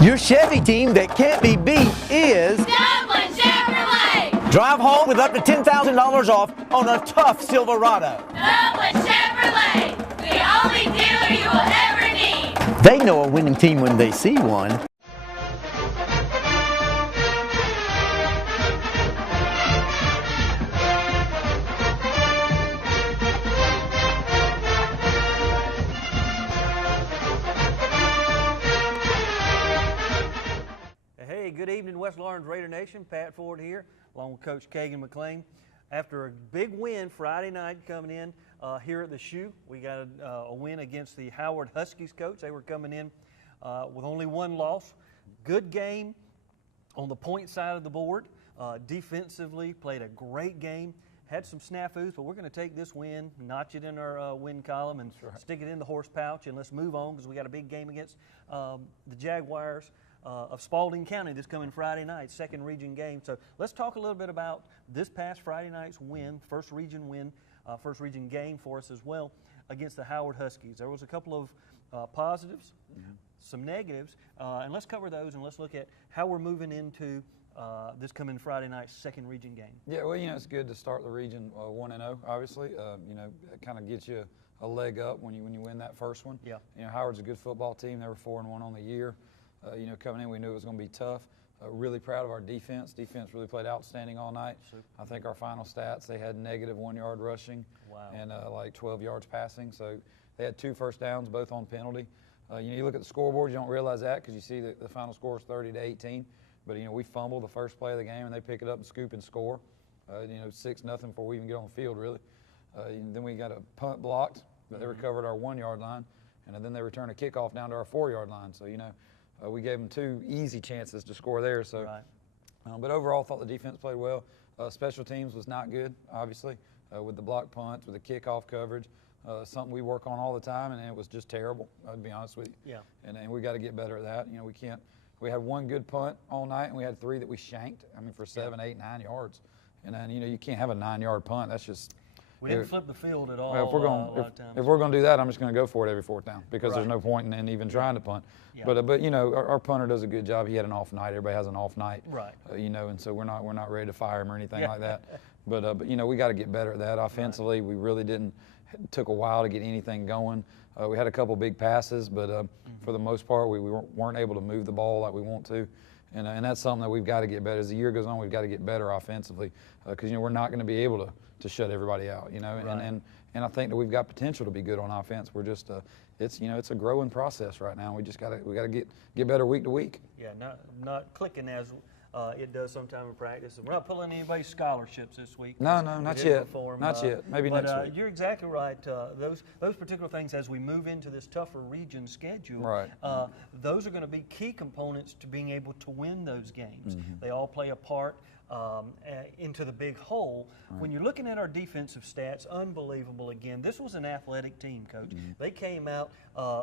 Your Chevy team that can't be beat is Dublin Chevrolet! Drive home with up to $10,000 off on a tough Silverado. Dublin Chevrolet! The only dealer you will ever need! They know a winning team when they see one. Hey, good evening, West Lawrence Raider Nation. Pat Ford here, along with Coach Kagan McLean. After a big win Friday night coming in here at the Shoe, we got a win against the Howard Huskies, Coach. They were coming in with only one loss. Good game on the point side of the board. Defensively, played a great game. Had some snafus, but we're going to take this win, notch it in our win column, and stick it in the horse pouch, and let's move on because we got a big game against the Jaguars of Spalding County this coming Friday night, second region game. So let's talk a little bit about this past Friday night's win, first region win, first region game for us as well against the Howard Huskies. There was a couple of positives, some negatives, and let's cover those and let's look at how we're moving into this coming Friday night's second region game. Yeah, well, it's good to start the region 1-0, obviously. It kind of gets you a leg up when you win that first one. Yeah. Howard's a good football team. They were 4-1 on the year. Coming in, we knew it was going to be tough. Really proud of our defense. Defense really played outstanding all night. Super. I think our final stats, they had negative -1 yard rushing. Wow. And like 12 yards passing. So they had 2 first downs, both on penalty. You look at the scoreboard, you don't realize that because you see that the final score is 30-18. But, we fumbled the first play of the game, and they pick it up and scoop and score. 6-0 before we even get on the field, really. Then we got a punt blocked, but they recovered our 1 yard line. And then they returned a kickoff down to our 4 yard line. So, we gave them 2 easy chances to score there. So, right. But overall, thought the defense played well. Special teams was not good, obviously, with the block punts, with the kickoff coverage. Something we work on all the time, and it was just terrible, to be honest with you. Yeah. And we got to get better at that. We can't. We had 1 good punt all night, and we had 3 that we shanked. For 7, 8, 9 yards. And then you can't have a 9-yard punt. That's just. We didn't flip the field at all. Well, if we're going to do that, I'm just going to go for it every 4th down because there's no point in even trying to punt. Yeah. But our punter does a good job. He had an off night. Everybody has an off night. Right. And so we're not ready to fire him or anything like that. But we got to get better at that. Offensively, we really didn't. It took a while to get anything going. We had a couple big passes, but for the most part, we weren't able to move the ball like we want to. And that's something that we've got to get better. As the year goes on, we've got to get better offensively because we're not going to be able to shut everybody out. Right. And I think that we've got potential to be good on offense. We're just it's a growing process right now. We got to get better week to week. Yeah, not clicking as it does sometime in practice. We're not pulling anybody's scholarships this week. No, not yet. Not yet. Maybe next week. You're exactly right. Those particular things, as we move into this tougher region schedule, right. Those are going to be key components to being able to win those games. They all play a part into the big whole. Right. When you're looking at our defensive stats, unbelievable again. This was an athletic team, Coach. They came out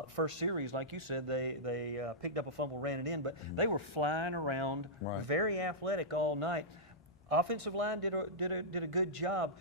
first series, like you said, they picked up a fumble, ran it in, but they were flying around, very athletic all night. Offensive line did a good job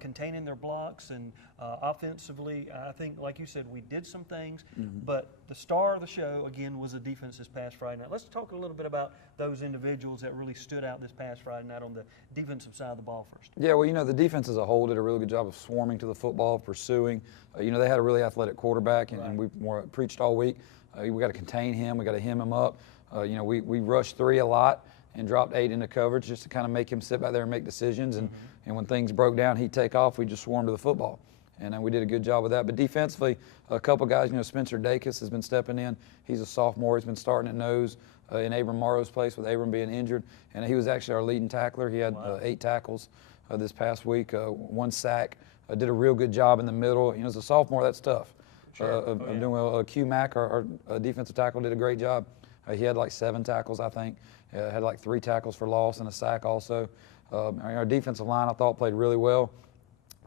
containing their blocks, and offensively, I think, like you said, we did some things. But the star of the show again was the defense this past Friday night. Let's talk a little bit about those individuals that really stood out this past Friday night on the defensive side of the ball first. Yeah, well, the defense as a whole did a really good job of swarming to the football, pursuing. They had a really athletic quarterback, and we preached all week. We got to contain him. We got to hem him up. We rushed 3 a lot and dropped 8 into coverage just to kind of make him sit back there and make decisions. And when things broke down, he'd take off. We just swarmed to the football. And we did a good job with that. But defensively, a couple guys, Spencer Dacus has been stepping in. He's a sophomore. He's been starting at nose in Abram Morrow's place with Abram being injured. And he was actually our leading tackler. He had 8 tackles this past week, 1 sack. Did a real good job in the middle. As a sophomore, that's tough. Doing well. Q Mack, our defensive tackle, did a great job. He had like 7 tackles, I think. Had like 3 tackles for loss and a sack also. Our defensive line, I thought, played really well.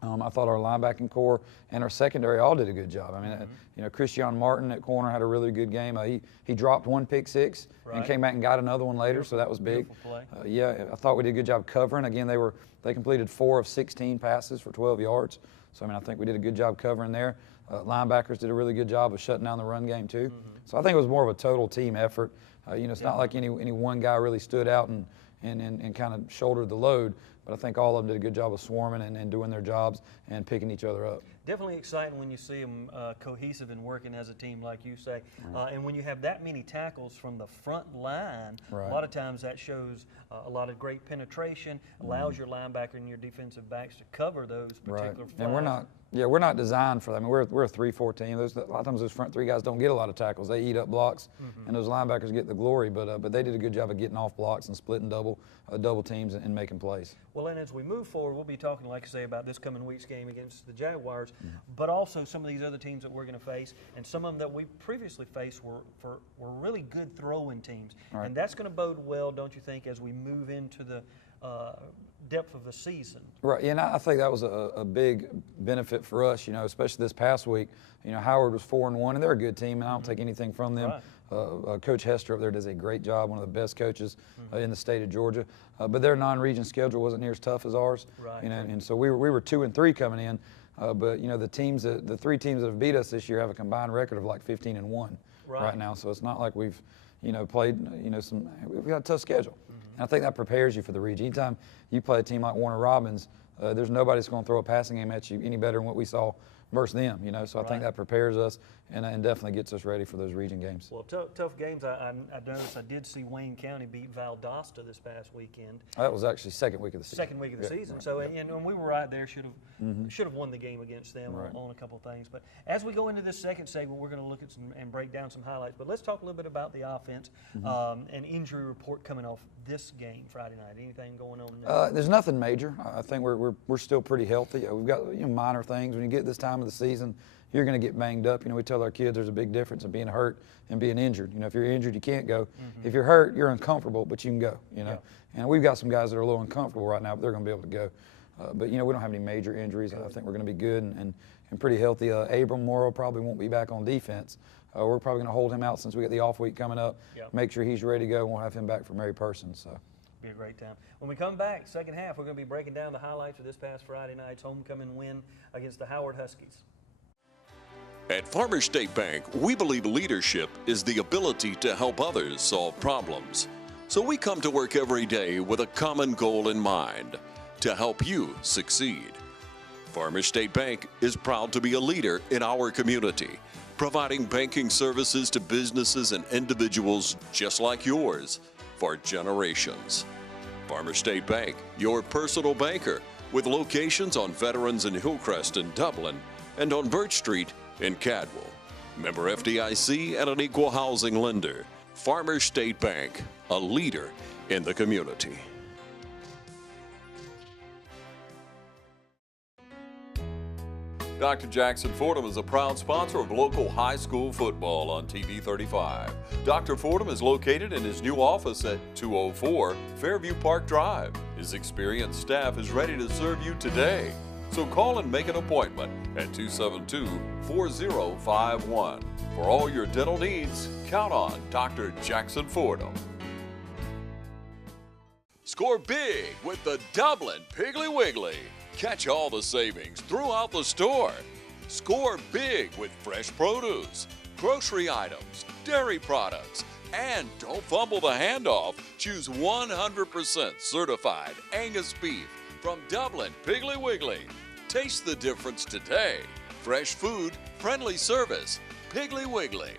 I thought our linebacking core and our secondary all did a good job. Christian Martin at corner had a really good game. He dropped 1 pick six and came back and got another one later, so that was big. I thought we did a good job covering. Again, they completed 4 of 16 passes for 12 yards. So I think we did a good job covering there. Linebackers did a really good job of shutting down the run game too. So I think it was more of a total team effort. It's not like any one guy really stood out and kind of shouldered the load. But I think all of them did a good job of swarming and doing their jobs and picking each other up. Definitely exciting when you see them cohesive and working as a team, like you say. And when you have that many tackles from the front line, a lot of times that shows a lot of great penetration, allows your linebacker and your defensive backs to cover those particular flies. And we're not designed for that. I mean, we're a 3-4 team. A lot of times those front three guys don't get a lot of tackles. They eat up blocks, and those linebackers get the glory. But they did a good job of getting off blocks and splitting double teams and making plays. Well, and as we move forward, we'll be talking, like I say, about this coming week's game against the Jaguars, but also some of these other teams that we're going to face, and some of them that we previously faced were really good throwing teams. And that's going to bode well, don't you think, as we move into the depth of the season? Right, and I think that was a big benefit for us, especially this past week. Howard was 4-1, and they're a good team, and I don't take anything from them. Coach Hester up there does a great job, one of the best coaches in the state of Georgia. But their non-region schedule wasn't near as tough as ours, and so we were 2-3 coming in. But the three teams that have beat us this year have a combined record of like 15-1 right now. So it's not like we've played we've got a tough schedule. And I think that prepares you for the region. Anytime you play a team like Warner Robins, there's nobody that's going to throw a passing game at you any better than what we saw versus them, So I think that prepares us and definitely gets us ready for those region games. Well, tough games. I noticed I did see Wayne County beat Valdosta this past weekend. That was actually second week of the season. Second week of the season. So and we were right there. Should have won the game against them on a couple of things. But as we go into this second segment, we're going to look at and break down some highlights. But let's talk a little bit about the offense. An injury report coming off this game Friday night. Anything going on there? There's nothing major. I think we're still pretty healthy. We've got minor things. When you get this time of the season, you're going to get banged up. We tell our kids there's a big difference in being hurt and being injured. If you're injured, you can't go. If you're hurt, you're uncomfortable, but you can go. And we've got some guys that are a little uncomfortable right now, but they're going to be able to go. But we don't have any major injuries. I think we're going to be good and pretty healthy. Abram Morrow probably won't be back on defense. We're probably going to hold him out since we get the off week coming up. Make sure he's ready to go. We'll have him back for Mary Person. So. Be a great time. When we come back, second half, we're going to be breaking down the highlights of this past Friday night's homecoming win against the Howard Huskies. At Farmers State Bank, we believe leadership is the ability to help others solve problems. So we come to work every day with a common goal in mind, to help you succeed. Farmers State Bank is proud to be a leader in our community, providing banking services to businesses and individuals just like yours for generations. Farmers State Bank, your personal banker, with locations on Veterans and Hillcrest in Dublin and on Birch Street in Cadwell. Member FDIC and an equal housing lender. Farmers State Bank, a leader in the community. Dr. Jackson Fordham is a proud sponsor of local high school football on TV 35. Dr. Fordham is located in his new office at 204 Fairview Park Drive. His experienced staff is ready to serve you today. So call and make an appointment at 272-4051. For all your dental needs, count on Dr. Jackson Fordham. Score big with the Dublin Piggly Wiggly. Catch all the savings throughout the store. Score big with fresh produce, grocery items, dairy products, and don't fumble the handoff. Choose 100% certified Angus beef from Dublin Piggly Wiggly. Taste the difference today. Fresh food, friendly service, Piggly Wiggly.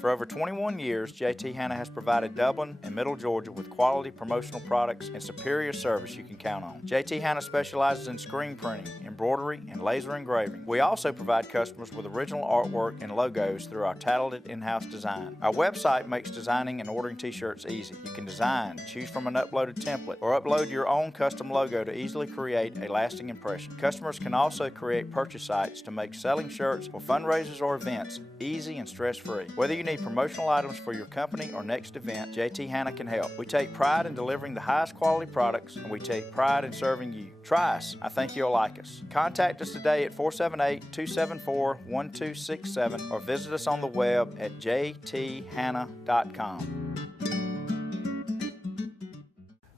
For over 21 years, JT Hanna has provided Dublin and Middle Georgia with quality promotional products and superior service you can count on. JT Hanna specializes in screen printing, embroidery, and laser engraving. We also provide customers with original artwork and logos through our talented in-house design. Our website makes designing and ordering t-shirts easy. You can design, choose from an uploaded template, or upload your own custom logo to easily create a lasting impression. Customers can also create purchase sites to make selling shirts for fundraisers or events easy and stress-free. Whether you need promotional items for your company or next event, JT Hanna can help. We take pride in delivering the highest quality products, and we take pride in serving you. Try us. I think you'll like us. Contact us today at 478-274-1267 or visit us on the web at jthanna.com.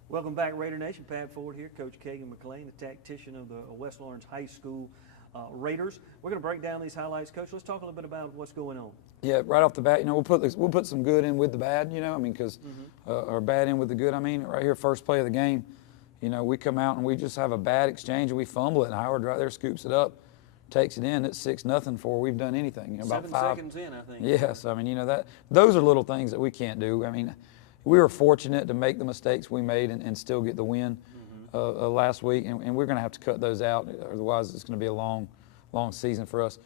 Welcome back, Raider Nation. Pat Ford here, Coach Kagan McLean, the tactician of the West Lawrence High School Raiders. We're going to break down these highlights. Coach, let's talk a little bit about what's going on. Yeah, right off the bat, we'll put some good in with the bad, because or bad in with the good. Right here, first play of the game, we come out and we just have a bad exchange and we fumble it, and Howard right there scoops it up, takes it in. It's 6-0 before we've done anything. About 7 5 seconds in, I think. Yes, those are little things that we can't do. We were fortunate to make the mistakes we made and still get the win last week, and we're going to have to cut those out. Otherwise, it's going to be a long season for us.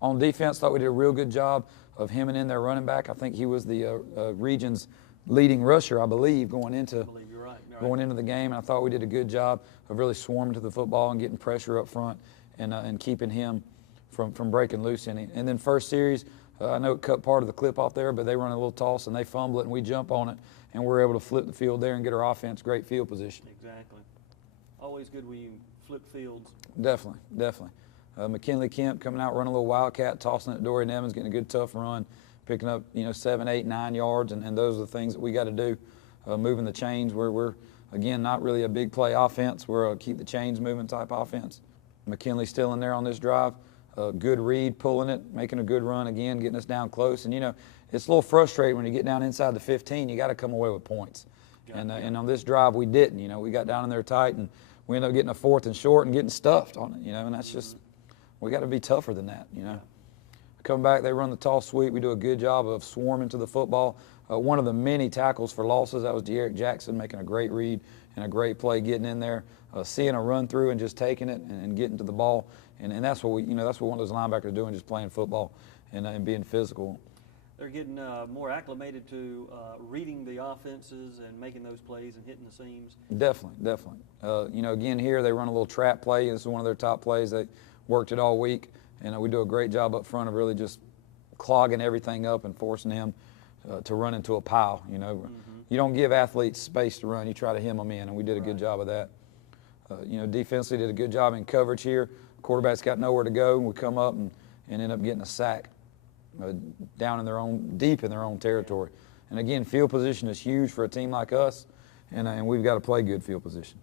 On defense, thought we did a real good job of hemming in their running back. I think he was the region's leading rusher, I believe, going into you're right. going into the game. And I thought we did a good job of really swarming to the football and getting pressure up front and keeping him from breaking loose in it. And then first series, I know it cut part of the clip off there, but they run a little toss and they fumble it and we jump on it, and we're able to flip the field there and get our offense great field position. Exactly. Always good when you flip fields. Definitely. McKinley Kemp coming out, running a little wildcat, tossing it. Dorian Evans getting a good tough run, picking up 7, 8, 9 yards, and those are the things that we got to do. Moving the chains. We're again not really a big play offense. We're a keep the chains moving type offense. McKinley still in there on this drive. Good read, pulling it, making a good run again, getting us down close. And it's a little frustrating when you get down inside the 15. You got to come away with points. And on this drive we didn't. We got down in there tight and we ended up getting a 4th and short and getting stuffed on it. And that's just. We got to be tougher than that, Come back, they run the toss sweep. We do a good job of swarming to the football. One of the many tackles for losses, that was De'Eric Jackson making a great read and a great play getting in there, seeing a run through and just taking it and getting to the ball. And that's what that's what one of those linebackers are doing, just playing football and being physical. They're getting more acclimated to reading the offenses and making those plays and hitting the seams. Definitely. Again, here they run a little trap play. This is one of their top plays. They worked it all week, and we do a great job up front of really just clogging everything up and forcing him to run into a pile. You don't give athletes space to run. You try to hem them in, and we did a good job of that. Defensively did a good job in coverage here. Quarterback's got nowhere to go, and we come up and end up getting a sack down in deep in their own territory. And again, field position is huge for a team like us, and we've got to play good field position.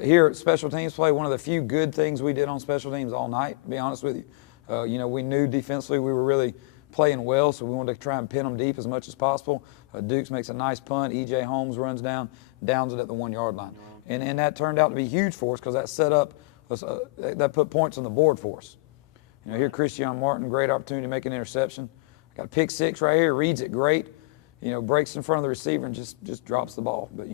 Here at special teams play, one of the few good things we did on special teams all night, to be honest with you. We knew defensively we were really playing well, so we wanted to try and pin them deep as much as possible. Dukes makes a nice punt. E.J. Holmes runs down, downs it at the 1-yard line. And that turned out to be huge for us because that set up, that put points on the board for us. Here Christian Martin, great opportunity to make an interception. Got a pick 6 right here, reads it great. Breaks in front of the receiver and just drops the ball. But,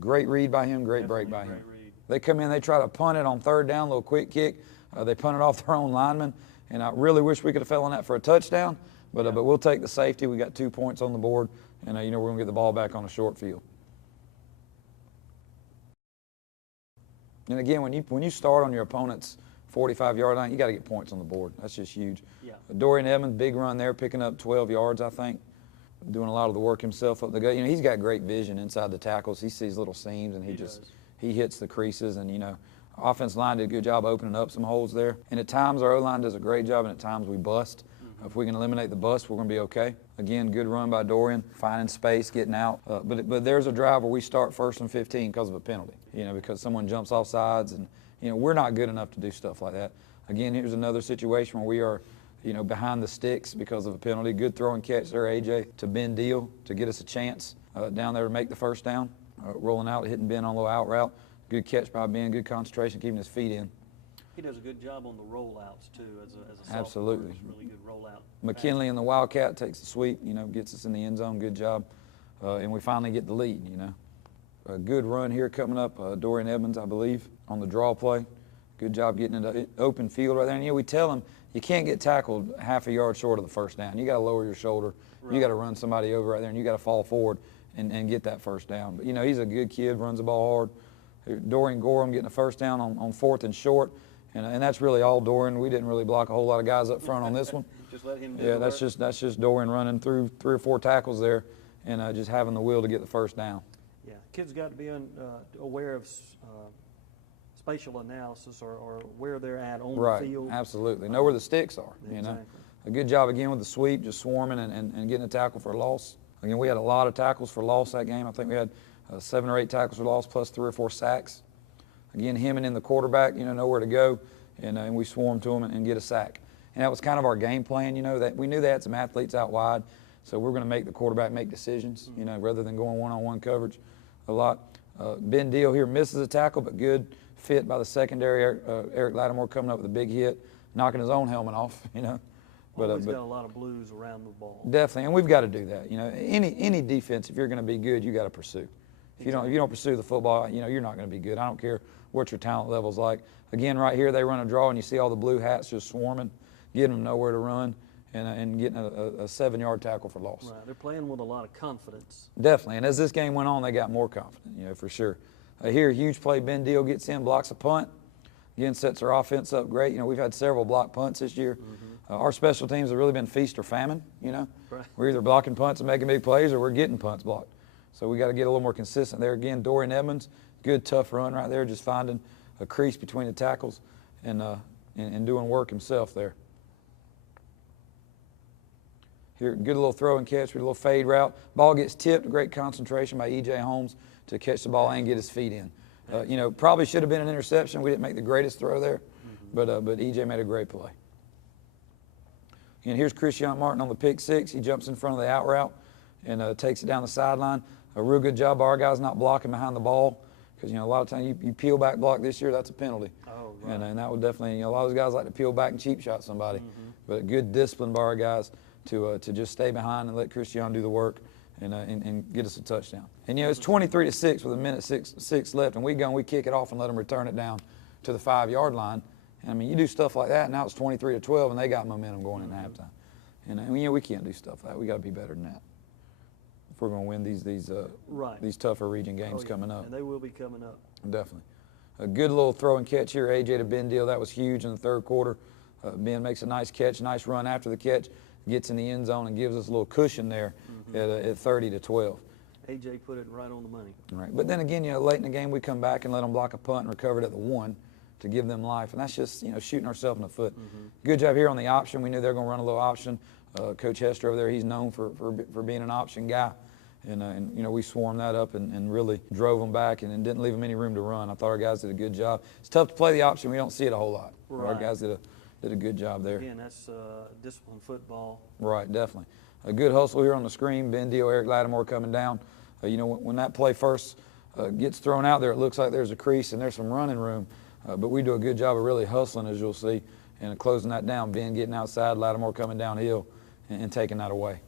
great read by him, great break by him. They come in, they try to punt it on 3rd down, little quick kick. They punt it off their own lineman, and I really wish we could have fell on that for a touchdown, but we'll take the safety. We got 2 points on the board, and we're going to get the ball back on a short field. And again, when you start on your opponent's 45-yard line, you got to get points on the board. That's just huge. Yeah. Dorian Evans, big run there, picking up 12 yards, I think. Doing a lot of the work himself up the gut. He's got great vision inside the tackles. He sees little seams and he hits the creases, and offensive line did a good job opening up some holes there. And at times our O-line does a great job, and at times we bust. If we can eliminate the bust, we're going to be okay. Again, good run by Dorian, finding space, getting out. But there's a drive where we start 1st and 15 because of a penalty. Because someone jumps off sides, and we're not good enough to do stuff like that. Again, here's another situation where we are behind the sticks because of a penalty. Good throw and catch there, AJ, to Ben Deal to get us a chance down there to make the 1st down. Rolling out, hitting Ben on a little out route. Good catch by Ben, good concentration, keeping his feet in. He does a good job on the rollouts, too, as a sophomore. Absolutely. Really good rollout. McKinley in the Wildcat takes the sweep, gets us in the end zone. Good job. And we finally get the lead, A good run here coming up. Dorian Evans, I believe, on the draw play. Good job getting into open field right there. And we tell him, you can't get tackled half a yard short of the 1st down. You got to lower your shoulder. Right. You got to run somebody over right there, and you got to fall forward and get that 1st down. But he's a good kid, runs the ball hard. Dorian Gorham getting a 1st down on 4th and short, and that's really all Dorian. We didn't really block a whole lot of guys up front on this one. Just let him do the work. That's just Dorian running through 3 or 4 tackles there, and just having the will to get the 1st down. Yeah, kids got to be aware of spatial analysis or where they're at on the field. Absolutely. Know where the sticks are, Exactly. A good job again with the sweep, just swarming and getting a tackle for a loss. Again, we had a lot of tackles for loss that game. I think we had 7 or 8 tackles for loss plus 3 or 4 sacks. again, hemming in the quarterback, you know, nowhere to go, and we swarm to him and get a sack. And that was kind of our game plan, you know, that we knew they had some athletes out wide, so we're going to make the quarterback make decisions, you know, rather than going one-on-one coverage a lot. Ben Deal here misses a tackle, but good fit by the secondary. Eric Lattimore coming up with a big hit, knocking his own helmet off, you know. But got a lot of blues around the ball. Definitely, and we've got to do that. You know, any defense, if you're going to be good, you got to pursue. If you don't pursue the football, you know, you're not going to be good. I don't care what your talent level's like. Again, right here they run a draw, and you see all the blue hats just swarming, getting them nowhere to run, and getting a 7-yard tackle for loss. Right, they're playing with a lot of confidence. Definitely, and as this game went on, they got more confident, you know, for sure. Here, huge play, Ben Deal gets in, blocks a punt. Again, sets our offense up great. You know, we've had several block punts this year. Our special teams have really been feast or famine, you know. Right. We're either blocking punts and making big plays, or we're getting punts blocked. So we got to get a little more consistent there. Again, Dorian Edmonds, good tough run right there, just finding a crease between the tackles and doing work himself there. Here, good little throw and catch with a little fade route. Ball gets tipped, great concentration by E.J. Holmes to catch the ball and get his feet in. You know, probably should have been an interception. We didn't make the greatest throw there, but E.J. made a great play. And here's Christian Martin on the pick six. He jumps in front of the out route and takes it down the sideline. A real good job by our guys not blocking behind the ball, because, you know, a lot of times you peel back block this year, that's a penalty. Oh, right. And that would definitely, you know, a lot of those guys like to peel back and cheap shot somebody. But good discipline by our guys to just stay behind and let Christian do the work and get us a touchdown. And, you know, it's 23-6 with a minute six left, and we kick it off and let them return it down to the 5-yard line. And, I mean, you do stuff like that, now it's 23-12, and they got momentum going into halftime. And, you know, we can't do stuff like that. We got to be better than that if we're going to win these tougher region games coming up. And they will be coming up. Definitely. A good little throw and catch here, A.J. to Ben Deal. That was huge in the third quarter. Ben makes a nice catch, nice run after the catch, gets in the end zone and gives us a little cushion there at 30-12. A.J. put it right on the money. Right. But then again, you know, late in the game we come back and let them block a punt and recover it at the 1 to give them life. And that's just, you know, shooting ourselves in the foot. Good job here on the option. We knew they were going to run a little option. Coach Hester over there, he's known for being an option guy. And you know, we swarmed that up and really drove them back and didn't leave them any room to run. I thought our guys did a good job. It's tough to play the option. We don't see it a whole lot. Right. Our guys did a good job there. Again, that's disciplined football. Right, definitely. A good hustle here on the screen. Ben Deal, Eric Lattimore coming down. You know, when that play first gets thrown out there, it looks like there's a crease and there's some running room. But we do a good job of really hustling, as you'll see, and closing that down. Ben getting outside, Lattimore coming downhill and taking that away.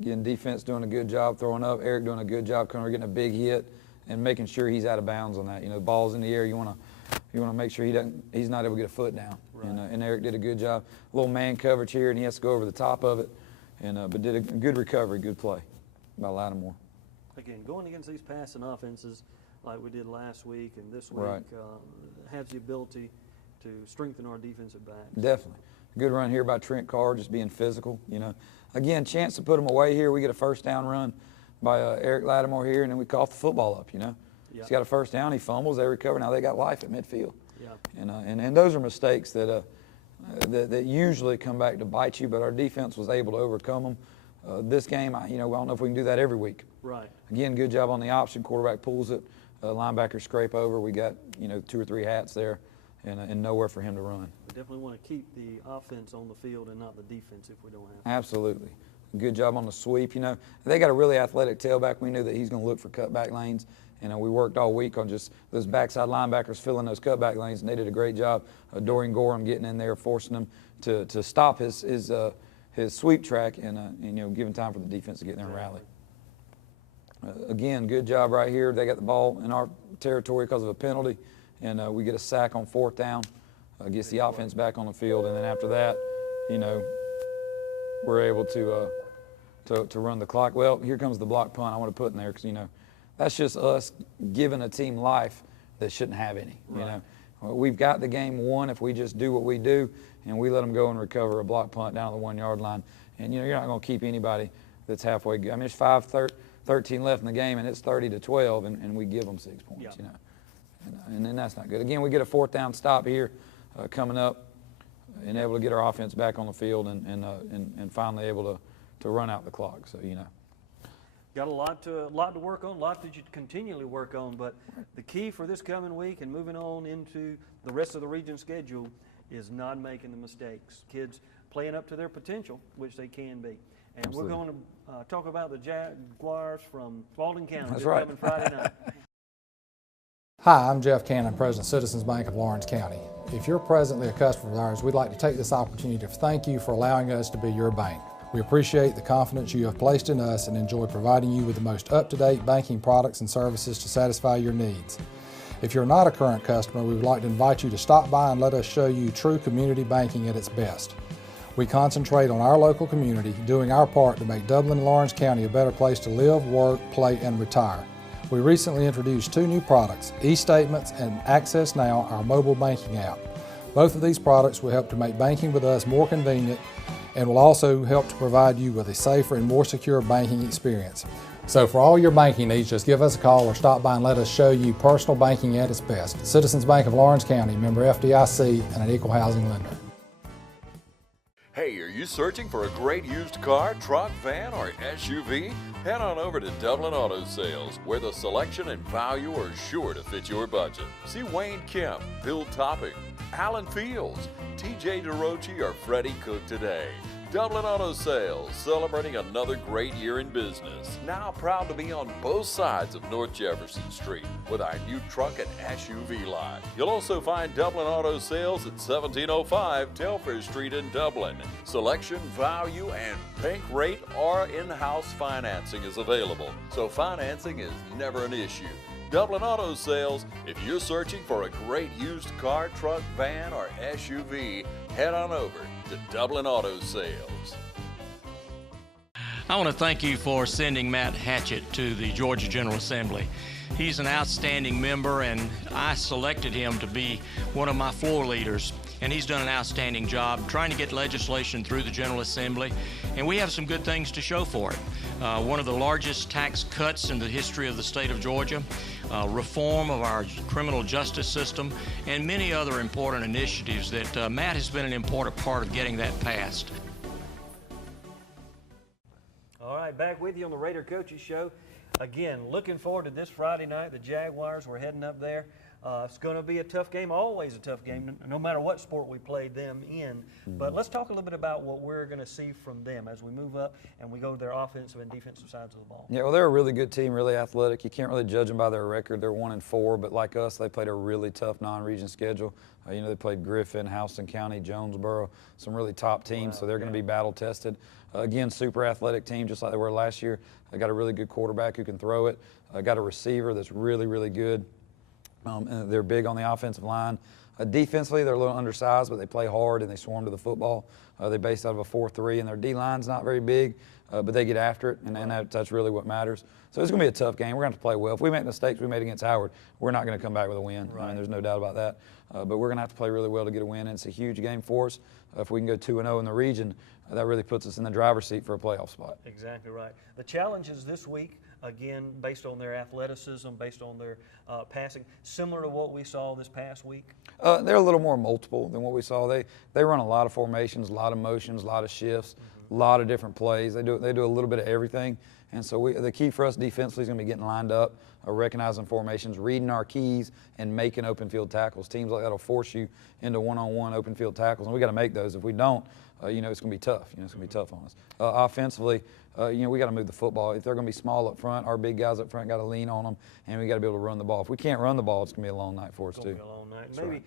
Again, defense doing a good job throwing up. Eric doing a good job coming, getting a big hit and making sure he's out of bounds on that. You know, the ball's in the air. You want to make sure he's not able to get a foot down. Right. And Eric did a good job. A little man coverage here, and he has to go over the top of it. But did a good recovery, good play by Lattimore. Again, going against these passing offenses like we did last week and this week Right. has the ability to strengthen our defensive backs. Definitely. Good run here by Trent Carr, just being physical, you know. Again, chance to put them away here. We get a first down run by Eric Lattimore here, and then we cough the football up, you know. Yep. He's got a first down, he fumbles, they recover. Now they got life at midfield. Yep. And those are mistakes that usually come back to bite you, but our defense was able to overcome them. This game, you know, I don't know if we can do that every week. Right. Again, good job on the option. Quarterback pulls it. Linebacker scrape over. We got, you know, 2 or 3 hats there and nowhere for him to run. We definitely want to keep the offense on the field and not the defense if we don't have to. Absolutely. Good job on the sweep. You know, they got a really athletic tailback. We knew that he's going to look for cutback lanes. And we worked all week on just those backside linebackers filling those cutback lanes, and they did a great job. Dorian Gorham getting in there, forcing him to stop his sweep track and you know, giving time for the defense to get in there and rally. Again, good job right here. They got the ball in our territory because of a penalty, and we get a sack on 4th down. Gets the offense back on the field, and then after that, you know, we're able to run the clock. Well, here comes the block punt I want to put in there because, you know, that's just us giving a team life that shouldn't have any. Right. You know, we've got the game won if we just do what we do and we let them go and recover a block punt down at the 1-yard line. And you know, you're not going to keep anybody that's halfway good. I mean, there's 5:13 left in the game and it's 30-12, and we give them 6 points. Yep. You know, and then that's not good. Again, we get a 4th down stop here coming up, and able to get our offense back on the field and finally able to run out the clock. So, you know. Got a lot to work on, a lot that you continually work on, but the key for this coming week and moving on into the rest of the region schedule is not making the mistakes. Kids playing up to their potential, which they can be. And Absolutely. we're going to talk about the Jaguars from Spalding County. That's this right. coming Friday night. Hi, I'm Jeff Cannon, President of Citizens Bank of Lawrence County. If you're presently a customer of ours, we'd like to take this opportunity to thank you for allowing us to be your bank. We appreciate the confidence you have placed in us and enjoy providing you with the most up-to-date banking products and services to satisfy your needs. If you're not a current customer, we would like to invite you to stop by and let us show you true community banking at its best. We concentrate on our local community, doing our part to make Dublin and Lawrence County a better place to live, work, play, and retire. We recently introduced 2 new products, eStatements and Access Now, our mobile banking app. Both of these products will help to make banking with us more convenient and will also help to provide you with a safer and more secure banking experience. So for all your banking needs, just give us a call or stop by and let us show you personal banking at its best. Citizens Bank of Lawrence County, member FDIC, and an equal housing lender. Hey, are you searching for a great used car, truck, van, or SUV? Head on over to Dublin Auto Sales, where the selection and value are sure to fit your budget. See Wayne Kemp, Bill Topping, Alan Fields, TJ DeRochi, or Freddie Cook today. Dublin Auto Sales, celebrating another great year in business. Now proud to be on both sides of North Jefferson Street with our new truck and SUV lot. You'll also find Dublin Auto Sales at 1705 Telfair Street in Dublin. Selection, value, and bank rate or in-house financing is available, so financing is never an issue. Dublin Auto Sales, if you're searching for a great used car, truck, van, or SUV, head on over to Dublin Auto Sales. I want to thank you for sending Matt Hatchett to the Georgia General Assembly. He's an outstanding member, and I selected him to be one of my floor leaders. And he's done an outstanding job trying to get legislation through the General Assembly, and we have some good things to show for it. One of the largest tax cuts in the history of the state of Georgia, reform of our criminal justice system, and many other important initiatives that Matt has been an important part of getting that passed. All right, back with you on the Raider Coaches Show. Again, looking forward to this Friday night. The Jaguars, we're heading up there. It's going to be a tough game, always a tough game, no matter what sport we played them in. But let's talk a little bit about what we're going to see from them as we move up and we go to their offensive and defensive sides of the ball. Yeah, well, they're a really good team, really athletic. You can't really judge them by their record. They're 1-4, but like us, they played a really tough non-region schedule. You know, they played Griffin, Houston County, Jonesboro, some really top teams, so they're going to be battle-tested. Again, super athletic team, just like they were last year. They got a really good quarterback who can throw it. Got a receiver that's really, really good. And they're big on the offensive line. Defensively, they're a little undersized, but they play hard and they swarm to the football. They base out of a 4-3, and their D-line's not very big, but they get after it, and that's really what matters. So it's going to be a tough game. We're going to have to play well. If we make mistakes we made against Howard, we're not going to come back with a win. Right. I mean, there's no doubt about that. But we're going to have to play really well to get a win, and it's a huge game for us. If we can go 2-0 in the region, that really puts us in the driver's seat for a playoff spot. Exactly right. The challenges this week, again, based on their athleticism, based on their passing, similar to what we saw this past week? They're a little more multiple than what we saw. They run a lot of formations, a lot of motions, a lot of shifts, a lot of different plays. They do a little bit of everything. And so the key for us defensively is going to be getting lined up, recognizing formations, reading our keys, and making open field tackles. Teams like that will force you into one-on-one open field tackles, and we got to make those. If we don't, you know, it's going to be tough. You know, it's going to be tough on us. Offensively, you know, we got to move the football. If they're going to be small up front, our big guys up front got to lean on them, and we got to be able to run the ball. If we can't run the ball, it's going to be a long night for us too. It's going to be a long night. Maybe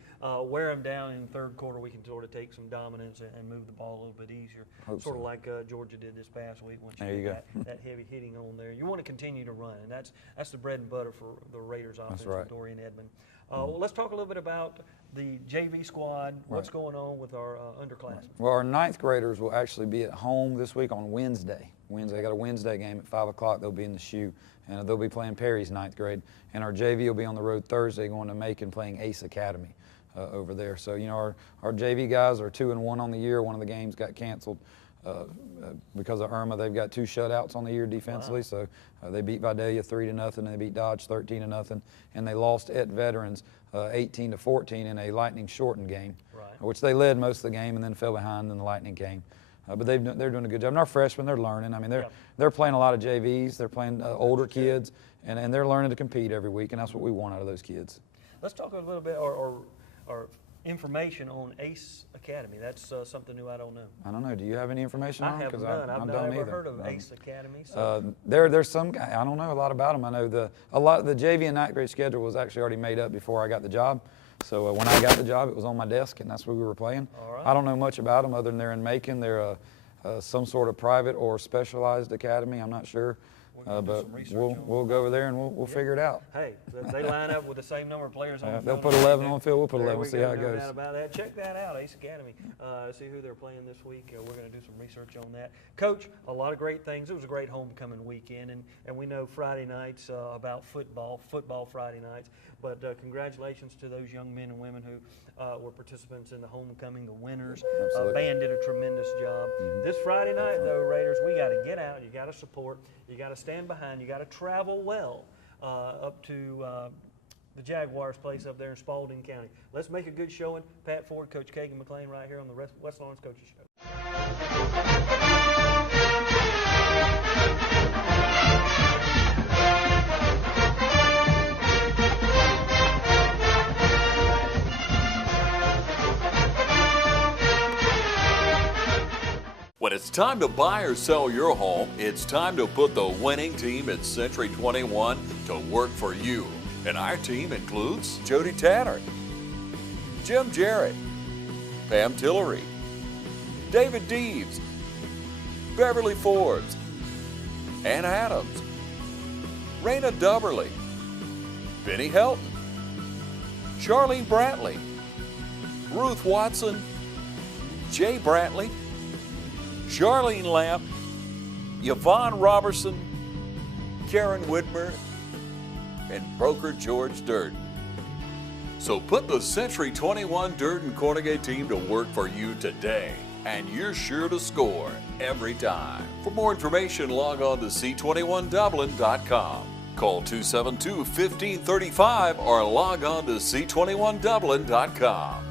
wear them down in the third quarter. We can sort of take some dominance and move the ball a little bit easier. Sort of like Georgia did this past week when she did that heavy hitting on there. You want to continue to run, and that's the bread and butter for the Raiders offense with Dorian Edmond. Well, let's talk a little bit about the JV squad. What's going on with our underclassmen? Well, our 9th graders will actually be at home this week on Wednesday. They got a Wednesday game at 5 o'clock. They'll be in the shoe, and they'll be playing Perry's 9th grade. And our JV will be on the road Thursday going to Macon playing Ace Academy over there. So, you know, our JV guys are 2-1 on the year. One of the games got canceled because of Irma. They've got 2 shutouts on the year defensively. Wow. So they beat Vidalia 3-0, and they beat Dodge 13-0, and they lost at Veterans 18-14 in a lightning shortened game, which they led most of the game and then fell behind and the Lightning came. but they're doing a good job. And our freshmen, they're learning. I mean, they're playing a lot of JVs. They're playing older kids, and they're learning to compete every week, and that's what we want out of those kids. Let's talk a little bit or information on ACE Academy. That's something new I don't know. I don't know. Do you have any information on it? I have none. I've never heard of ACE Academy. So. There's some. I don't know a lot about them. I know the JV and ninth grade schedule was actually already made up before I got the job. So when I got the job, it was on my desk, and that's what we were playing. All right. I don't know much about them other than they're in Macon. They're some sort of private or specialized academy. I'm not sure. But we'll go over there and we'll figure it out. Hey, they line up with the same number of players on the they'll field. Put 11 on the field. We'll put 11. We'll see how it goes. No doubt about that. Check that out, ACE Academy. See who they're playing this week. We're going to do some research on that. Coach, a lot of great things. It was a great homecoming weekend, and we know Friday nights about football Friday nights. But congratulations to those young men and women who were participants in the homecoming, the winners. Band did a tremendous job. This Friday night, though, Raiders, we got to get out. You got to support. You got to stand behind. You got to travel well up to the Jaguars' place up there in Spalding County. Let's make a good showing. Pat Ford, Coach Kagan McLean, right here on the West Lawrence Coaches Show. When it's time to buy or sell your home, it's time to put the winning team at Century 21 to work for you. And our team includes Jody Tanner, Jim Jarrett, Pam Tillery, David Deeves, Beverly Forbes, Ann Adams, Raina Dubberly, Benny Helton, Charlene Brantley, Ruth Watson, Jay Brantley, Charlene Lamp, Yvonne Robertson, Karen Whitmer, and broker George Durden. So put the Century 21 Durden Cornegay team to work for you today, and you're sure to score every time. For more information, log on to c21dublin.com. Call 272-1535 or log on to c21dublin.com.